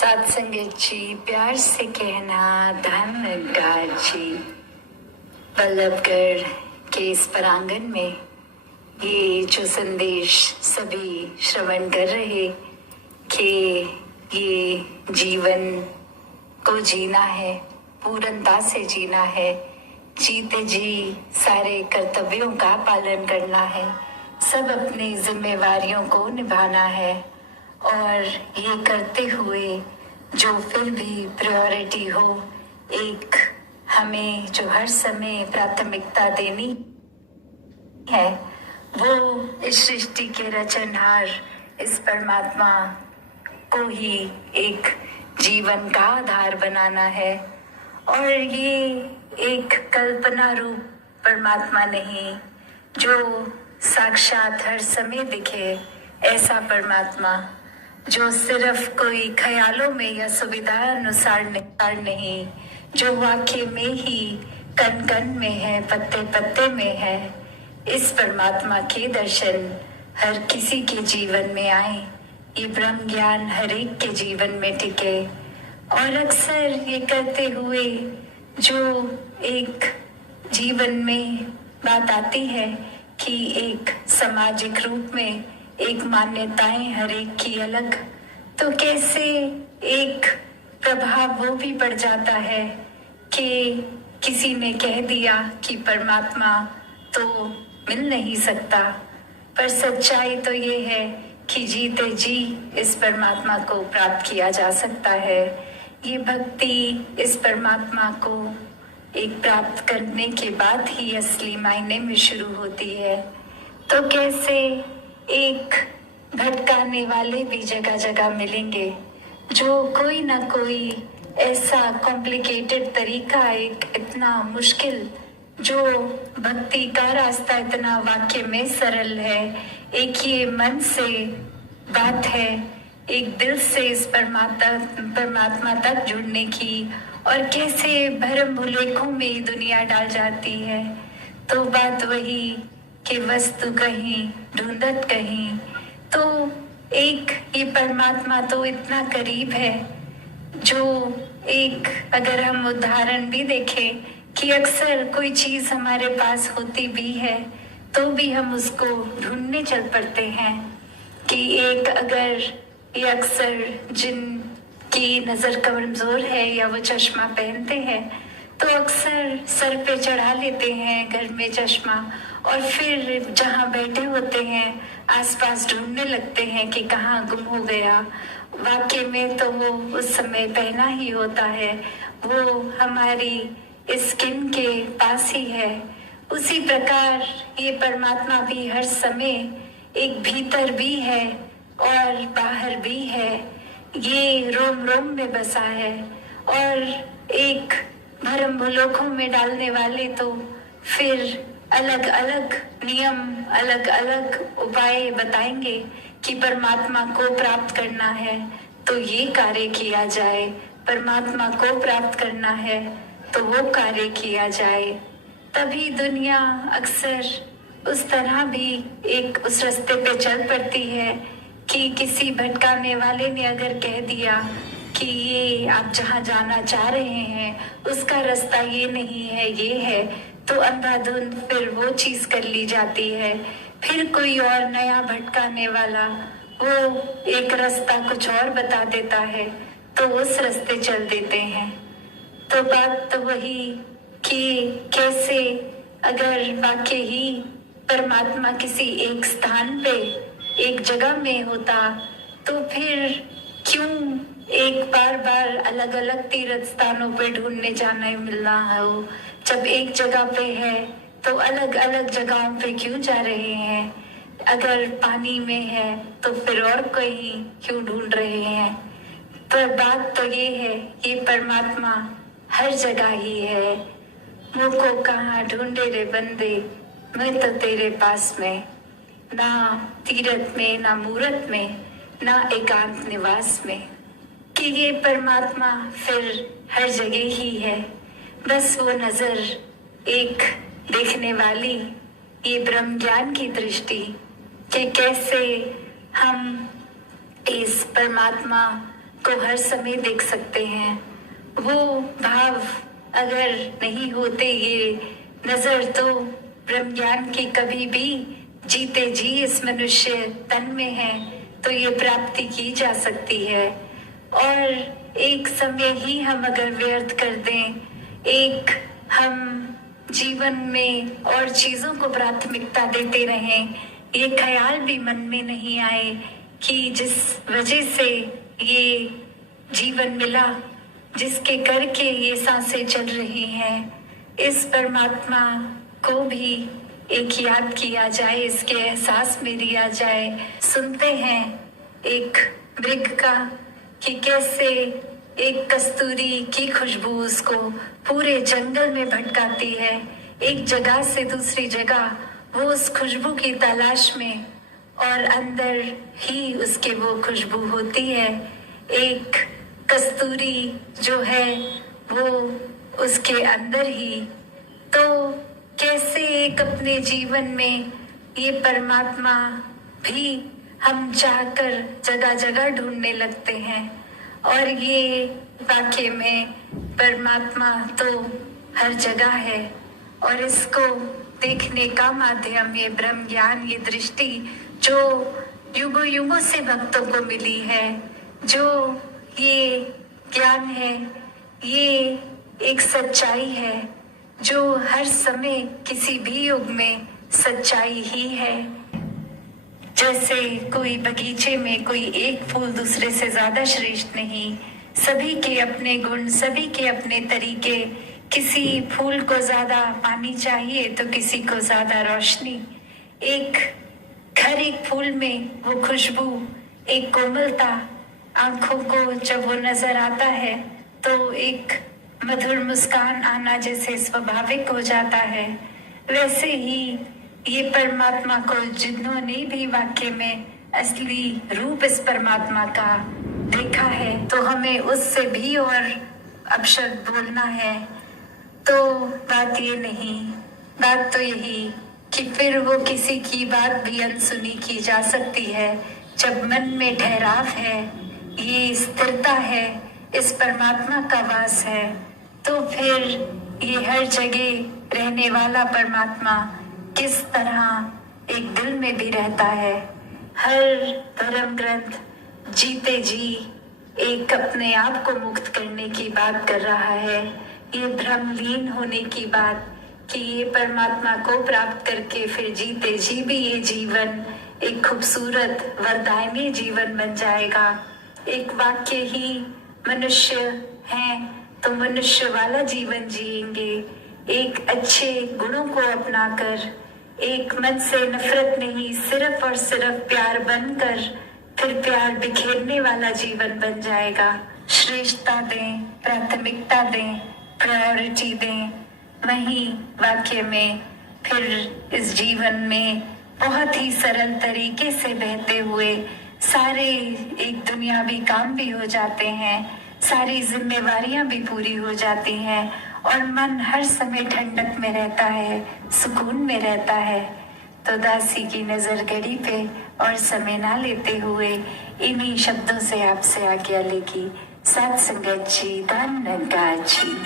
सत्संगत जी, प्यार से कहना धन्यवाद जी। वल्लभगढ़ के इस प्रांगण में ये जो संदेश सभी श्रवण कर रहे कि ये जीवन को जीना है, पूर्णता से जीना है, जीते जी सारे कर्तव्यों का पालन करना है, सब अपनी जिम्मेवारियों को निभाना है और ये करते हुए जो फिर भी प्रायोरिटी हो, एक हमें जो हर समय प्राथमिकता देनी है वो इस सृष्टि के रचनहार इस परमात्मा को ही एक जीवन का आधार बनाना है। और ये एक कल्पना रूप परमात्मा नहीं जो साक्षात हर समय दिखे, ऐसा परमात्मा जो सिर्फ कोई ख्यालों में या सुविधा अनुसार नहीं, जो वाक्य में ही कण कण में है, पत्ते पत्ते में है। इस परमात्मा के दर्शन हर किसी के जीवन में आए, ये ब्रह्म ज्ञान हर एक के जीवन में टिके। और अक्सर ये करते हुए जो एक जीवन में बात आती है कि एक सामाजिक रूप में एक मान्यताएं हर एक की अलग, तो कैसे एक प्रभाव वो भी पड़ जाता है कि किसी ने कह दिया कि परमात्मा तो मिल नहीं सकता, पर सच्चाई तो ये है कि जीते जी इस परमात्मा को प्राप्त किया जा सकता है। ये भक्ति इस परमात्मा को एक प्राप्त करने के बाद ही असली मायने में शुरू होती है। तो कैसे एक भटकाने वाले भी जगह जगह मिलेंगे, जो कोई ना कोई ऐसा कॉम्प्लिकेटेड तरीका, एक इतना मुश्किल जो भक्ति का रास्ता इतना वाक्य में सरल है, एक ये मन से बात है, एक दिल से इस परमात्मा तक जुड़ने की, और कैसे भरम भुलेखों में दुनिया डाल जाती है। तो बात वही कि वस्तु कहीं ढूंढत कहीं, तो एक ये परमात्मा तो इतना करीब है जो एक अगर हम उदाहरण भी देखें कि अक्सर कोई चीज हमारे पास होती भी है तो भी हम उसको ढूंढने चल पड़ते हैं कि एक अगर ये अक्सर जिनकी नजर कमजोर है या वो चश्मा पहनते हैं तो अक्सर सर पे चढ़ा लेते हैं घर में चश्मा, और फिर जहाँ बैठे होते हैं आसपास ढूंढने लगते हैं कि कहाँ गुम हो गया। वाकई में तो वो उस समय पहना ही होता है, वो हमारी स्किन के पास ही है। उसी प्रकार ये परमात्मा भी हर समय एक भीतर भी है और बाहर भी है, ये रोम रोम में बसा है। और एक भरम भुलोखों में डालने वाले तो फिर अलग अलग नियम, अलग अलग उपाय बताएंगे कि परमात्मा को प्राप्त करना है तो ये कार्य किया जाए, परमात्मा को प्राप्त करना है तो वो कार्य किया जाए। तभी दुनिया अक्सर उस तरह भी एक उस रास्ते पे चल पड़ती है कि किसी भटकाने वाले ने अगर कह दिया कि ये आप जहाँ जाना चाह रहे हैं उसका रास्ता ये नहीं है, ये है, तो अंधाधुंध फिर वो चीज कर ली जाती है। फिर कोई और नया भटकाने वाला वो एक रास्ता कुछ और बता देता है तो उस रास्ते चल देते हैं। तो बात तो वही कि कैसे अगर वाकई ही परमात्मा किसी एक स्थान पे एक जगह में होता तो फिर क्यों एक बार बार अलग अलग तीर्थ स्थानों पे ढूंढने जाना मिलना हो। जब एक जगह पे है तो अलग अलग जगहों पे क्यों जा रहे हैं, अगर पानी में है तो फिर और कहीं क्यों ढूंढ रहे हैं। पर बात तो ये है ये परमात्मा हर जगह ही है। मुझको कहाँ ढूंढे रे बंदे, मैं तो तेरे पास में, ना तीरथ में ना मूरत में ना एकांत निवास में। कि ये परमात्मा फिर हर जगह ही है, बस वो नजर एक देखने वाली, ये ब्रह्म ज्ञान की दृष्टि कि कैसे हम इस परमात्मा को हर समय देख सकते हैं। वो भाव अगर नहीं होते ये नजर, तो ब्रह्म ज्ञान की कभी भी जीते जी इस मनुष्य तन में है तो ये प्राप्ति की जा सकती है। और एक समय ही हम अगर व्यर्थ कर दें, एक हम जीवन में और चीजों को प्राथमिकता देते रहें, ये ख्याल भी मन में नहीं आए कि जिस वजह से ये जीवन मिला, जिसके करके ये सांसें चल रही हैं, इस परमात्मा को भी एक याद किया जाए, इसके एहसास में लिया जाए। सुनते हैं एक मृग का कि कैसे एक कस्तूरी की खुशबू उसको पूरे जंगल में भटकाती है। एक जगह से दूसरी जगह वो उस खुशबू की तलाश में, और अंदर ही उसके वो खुशबू होती है। एक कस्तूरी जो है वो उसके अंदर ही। तो कैसे एक अपने जीवन में ये परमात्मा भी हम चाहकर जगह जगह ढूंढने लगते हैं, और ये वाकई में परमात्मा तो हर जगह है। और इसको देखने का माध्यम ये ब्रह्म ज्ञान, ये दृष्टि जो युगों युगों से भक्तों को मिली है, जो ये ज्ञान है, ये एक सच्चाई है जो हर समय किसी भी युग में सच्चाई ही है। जैसे कोई बगीचे में कोई एक फूल दूसरे से ज्यादा श्रेष्ठ नहीं, सभी के अपने गुण, सभी के अपने तरीके। किसी फूल को ज्यादा पानी चाहिए तो किसी को ज्यादा रोशनी। हर एक फूल में वो खुशबू, एक कोमलता, आंखों को जब वो नजर आता है तो एक मधुर मुस्कान आना जैसे स्वाभाविक हो जाता है। वैसे ही ये परमात्मा को जिन्होंने भी वाक्य में असली रूप इस परमात्मा का देखा है, तो हमें उससे भी और अपशब्द बोलना है। तो बात ये नहीं, बात तो यही कि फिर वो किसी की बात भी अनसुनी की जा सकती है जब मन में ठहराव है, ये स्थिरता है, इस परमात्मा का वास है। तो फिर ये हर जगह रहने वाला परमात्मा किस तरह एक दिल में भी रहता है। हर धर्म ग्रंथ जीते जी एक अपने आप को मुक्त करने की बात कर रहा है, ये भ्रमलीन होने की बात कि ये परमात्मा को प्राप्त करके फिर जीते जी भी ये जीवन एक खूबसूरत वरदायनी जीवन बन जाएगा। एक वाक्य ही मनुष्य हैं तो मनुष्य वाला जीवन जिएंगे, एक अच्छे गुणों को अपनाकर, एक मन से नफरत नहीं, सिर्फ और सिर्फ प्यार बनकर फिर प्यार बिखेरने वाला जीवन बन जाएगा। श्रेष्ठता दें, प्राथमिकता दें, प्रायोरिटी दें, वही वाक्य में फिर इस जीवन में बहुत ही सरल तरीके से बहते हुए सारे एक दुनियावी काम भी हो जाते हैं, सारी जिम्मेवारियां भी पूरी हो जाती हैं और मन हर समय ठंडक में रहता है, सुकून में रहता है। तो दासी की नजर घड़ी पे और समय ना लेते हुए इन्हीं शब्दों से आपसे आज्ञा लेगी। सात संगत जी, धन जी।